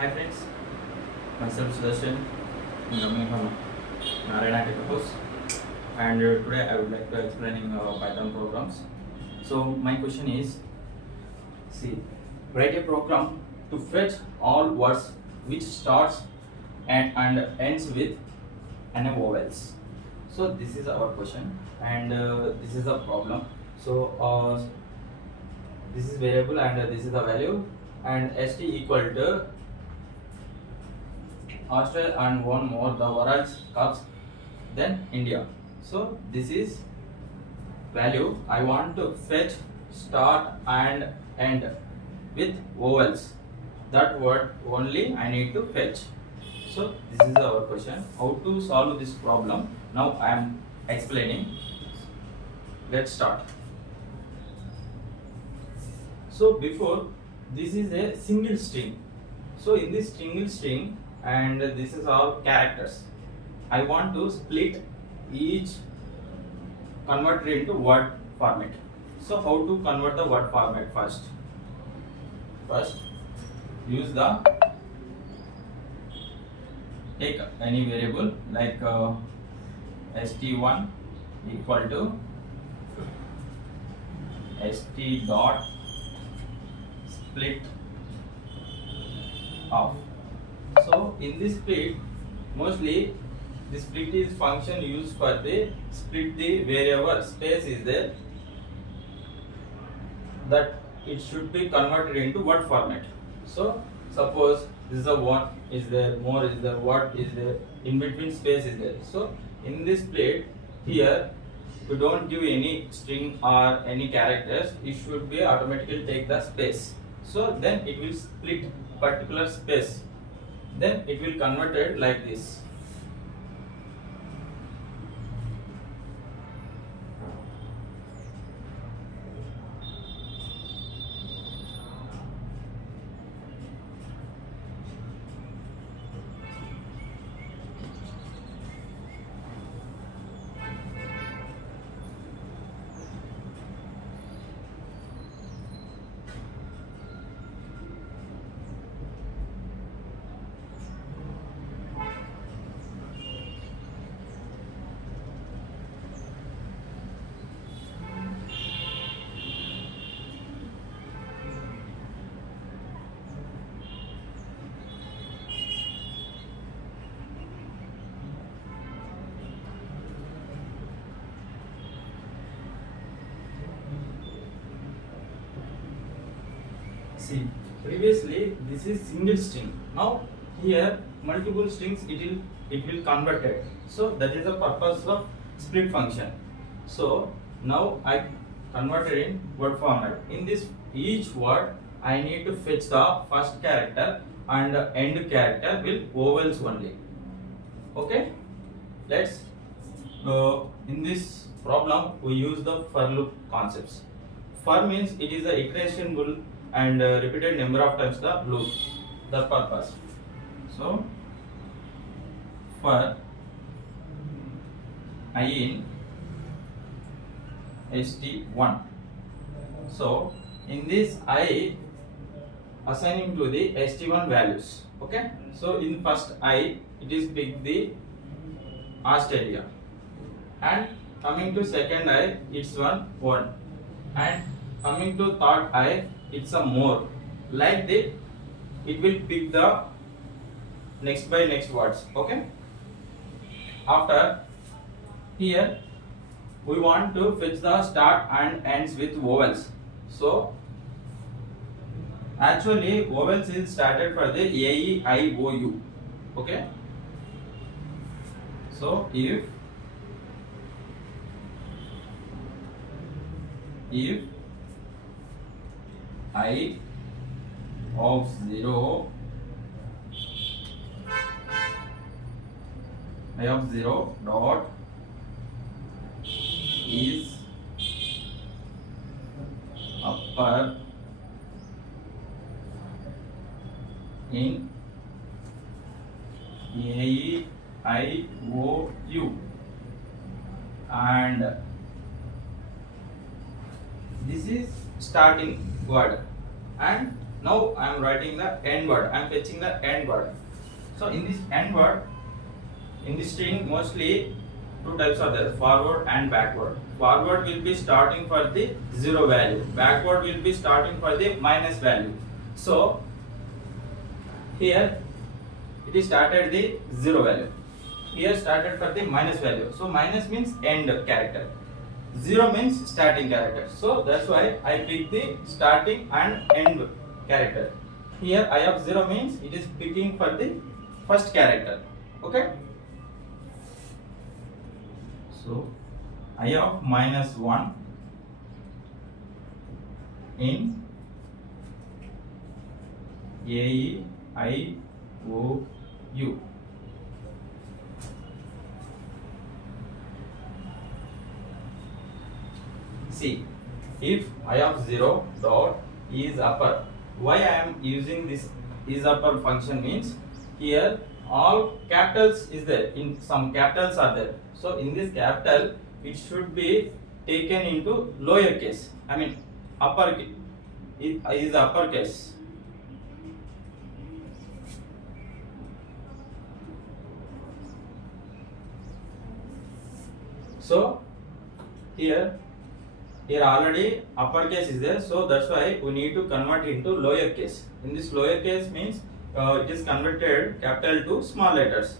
Hi friends, myself Sudharsan, I'm coming from Narayana house, and today I would like to explaining Python programs. So my question is, see, write a program to fetch all words which starts and ends with any vowels. So this is our question, and this is the problem. So this is variable and this is the value, and st equal to Aster and one more the words comes then India. So this is value. I want to fetch start and end with vowels. That word only I need to fetch. So this is our question. How to solve this problem? Now I am explaining. Let's start. So before, this is a single string. So in this single string, and this is all characters, I want to split each, convert it into word format. So how to convert the word format? First use the, take any variable like st1 equal to st dot split of. So in this split, mostly the split is function used for the split the wherever space is there, that it should be converted into word format. So suppose this is a one is there, more is there, what is there, in between space is there. So in this split here, we don't give any string or any characters, it should be automatically take the space. So then it will split particular space, then it will convert it like this. See, previously this is single string. Now here multiple strings it will convert it. So that is the purpose of split function. So now I converted in word format. In this each word I need to fetch the first character and end character with vowels only. Okay, let's in this problem we use the for loop concepts. For means it is the iteration and repeated number of times the loop, the purpose. So for I in st1, so in this I assigning to the st1 values. Okay, so in first I it is pick the Australia, and coming to second I it's one, and coming to third I it's a more, like that it will pick the next by next words. Okay, after here we want to fetch the start and ends with vowels. So actually vowels is started for the a, e, I, o, u. Okay, so if I of 0, I of 0 dot is upper in A, E, I, O, U, and this is starting word, and Now I am writing the end word. I am fetching the end word. So in this end word, in this string mostly two types are there, forward and backward. Forward will be starting for the 0 value. Backward will be starting for the minus value. So here it is started the 0 value. Here started for the minus value. So minus means end character. 0 means starting character. So that's why I pick the starting and end character. Here I of 0 means it is picking for the first character. Okay. So I of minus 1 in A, I, O, U. See, if I of 0 dot is upper, why I am using this is upper function means here all capitals is there, in some capitals are there. So in this capital it should be taken into lower case. I mean upper, it is uppercase. So here already uppercase is there, so that's why we need to convert into lower case. In this lower case means it is converted capital to small letters.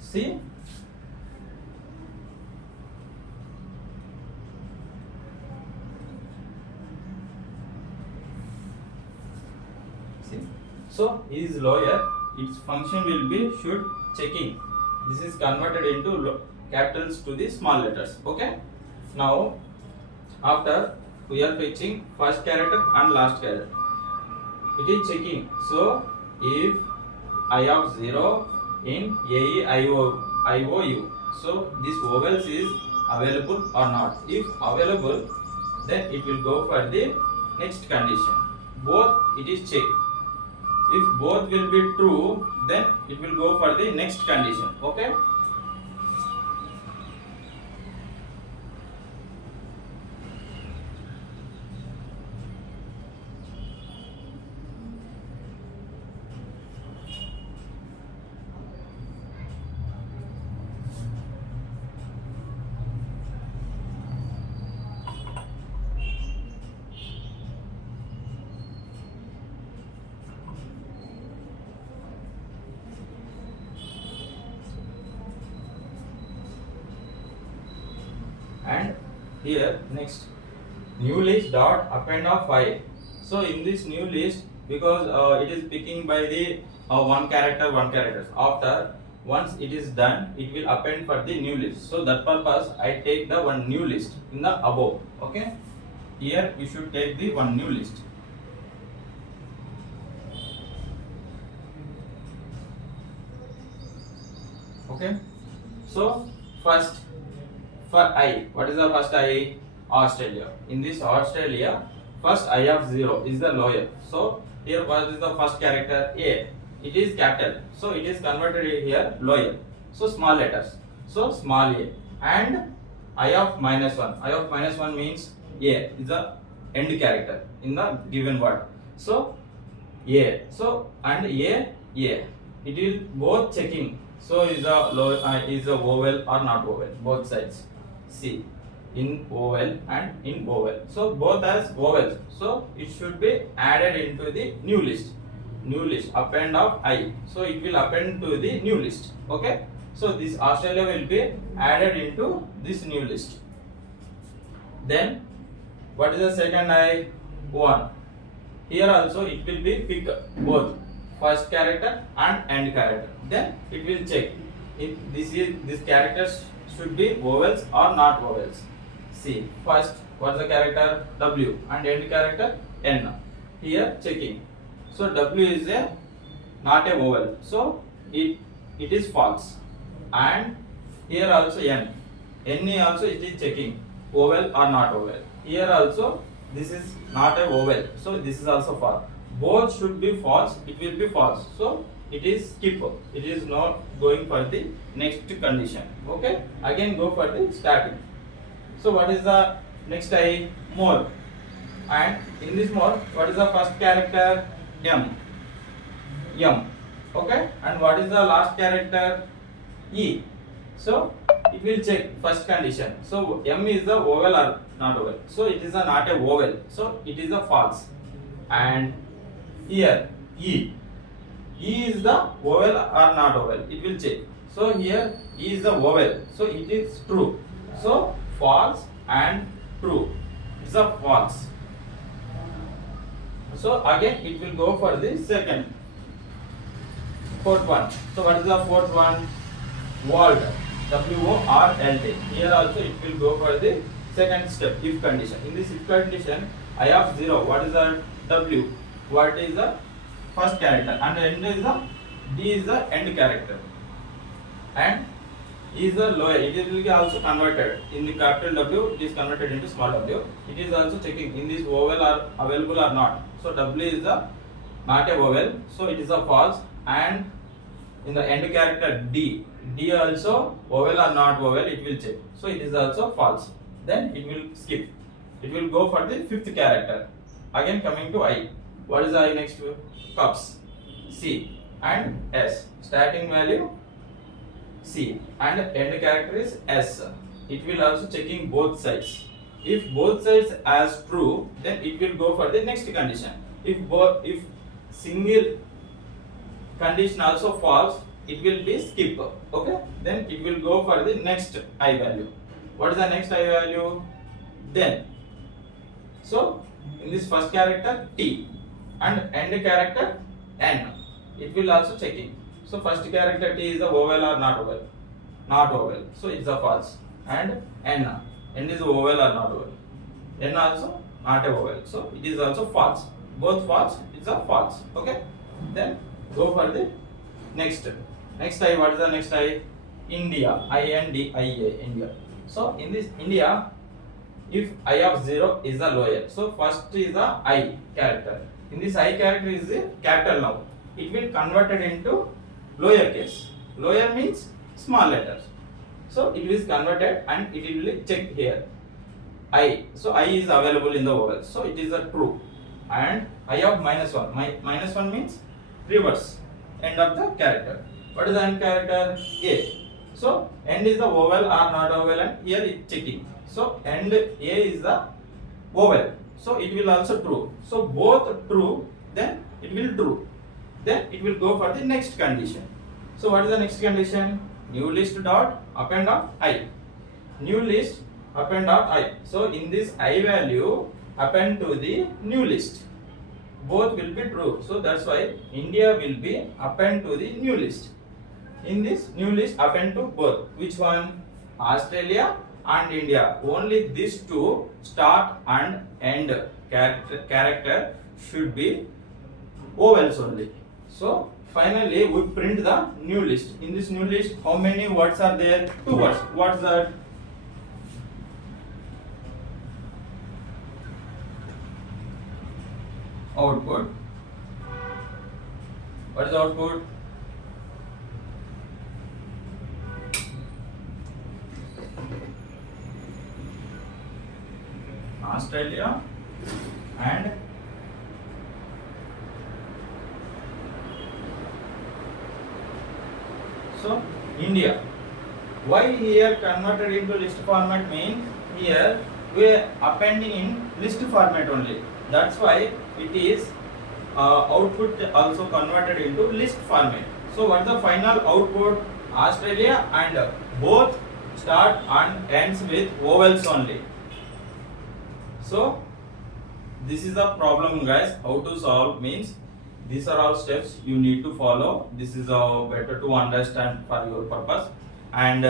See, so is lower, its function will be should checking. This is converted into capitals to the small letters. Okay. Now after we are fetching first character and last character, it is checking. So if I of 0 in A, I, O, U, so this vowels is available or not. If available, then it will go for the next condition. Both it is checked. If both will be true, then it will go for the next condition. Okay. And here next new list dot append of 5. So in this new list, because it is picking by the one character. After once it is done, it will append for the new list. So that purpose I take the one new list in the above. Okay. Here we should take the one new list. Okay. So first, for I, what is the first I? Australia. In this Australia, first I of 0 is the lower. So here what is the first character? A. It is capital. So it is converted here lower. So small letters. So small a. And I of minus 1. I of minus 1 means A is the end character in the given word. So A. So and A. It is both checking. So is a vowel or not vowel? Both sides. See, in vowel and in vowel. So both as vowels. So it should be added into the new list. New list append of I. So it will append to the new list. Okay. So this Australia will be added into this new list. Then what is the second I? 1. Here also it will be pick both first character and end character. Then it will check if this characters should be vowels or not vowels. See, first what is the character? W and end character N. Here checking. So W is not a vowel. So it is false. And here also N. N also it is checking vowel or not vowel. Here also this is not a vowel. So this is also false. Both should be false. It will be false. So it is skip. It is not going for the next condition. Okay. Again go for the starting. So what is the next I? More. And in this more, what is the first character? M. M. Okay. And what is the last character? E. So it will check first condition. So M is the vowel or not vowel. So it is not a vowel. So it is a false. And here E. E is the vowel or not vowel. It will check. So here E is the vowel. So it is true. So false and true. It's a false. So again it will go for the fourth one. So what is the fourth one? World. W-O-R-L-D. Here also it will go for the second step, if condition. In this if condition, I have 0. What is the W? What is the first character? And end is the D is the end character. And E is the lower. It will be also converted. In the capital W, it is converted into small w. It is also checking in this vowel are available or not. So W is the not a vowel. So it is a false. And in the end character D also vowel or not vowel, it will check. So it is also false. Then it will skip. It will go for the fifth character. Again coming to I. What is I next to? Cups. C and S. Starting value C and end character is S. It will also checking both sides. If both sides as true, then it will go for the next condition. If single condition also false, it will be skip. Okay, then it will go for the next I value. What is the next I value? Then. So in this first character T and end character N, it will also checking. So first character T is a vowel or not vowel? Not vowel. So it's a false. And N is a vowel or not vowel? N also not a vowel. So it is also false. Both false. It's a false. Okay. Then go for the next. Next I. What is the next I? India. I-N-D-I-A. India. So in this India, if I of 0 is the lower. So first is the I character. In this I character is the capital now. It will convert it into lower case. Lower means small letters. So it is converted and it will check here. I. So I is available in the vowel. So it is a true. And I of -1. Minus 1 means reverse. End of the character. What is the end character? A. So end is the vowel or not vowel, and here it checking. So end A is the vowel. So it will also true. So both true, then it will true. Then it will go for the next condition. So what is the next condition? New list dot append of I. New list append of I. So in this I value append to the new list. Both will be true. So that's why India will be append to the new list. In this new list append to both. Which one? Australia and India. Only these two start and end character should be vowels only. So finally we print the new list. In this new list, how many words are there? 2 words. What's that? Output. What is the output? Australia and so India. Why here converted into list format means here we are appending in list format only. That's why it is output also converted into list format. So what is the final output? Australia, and both start and ends with vowels only. So this is the problem, guys. How to solve means these are all steps you need to follow. This is better to understand for your purpose. And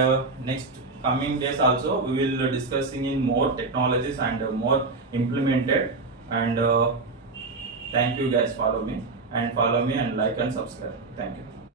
next coming days also we will discussing in more technologies and more implemented. And thank you guys, follow me and like and subscribe. Thank you.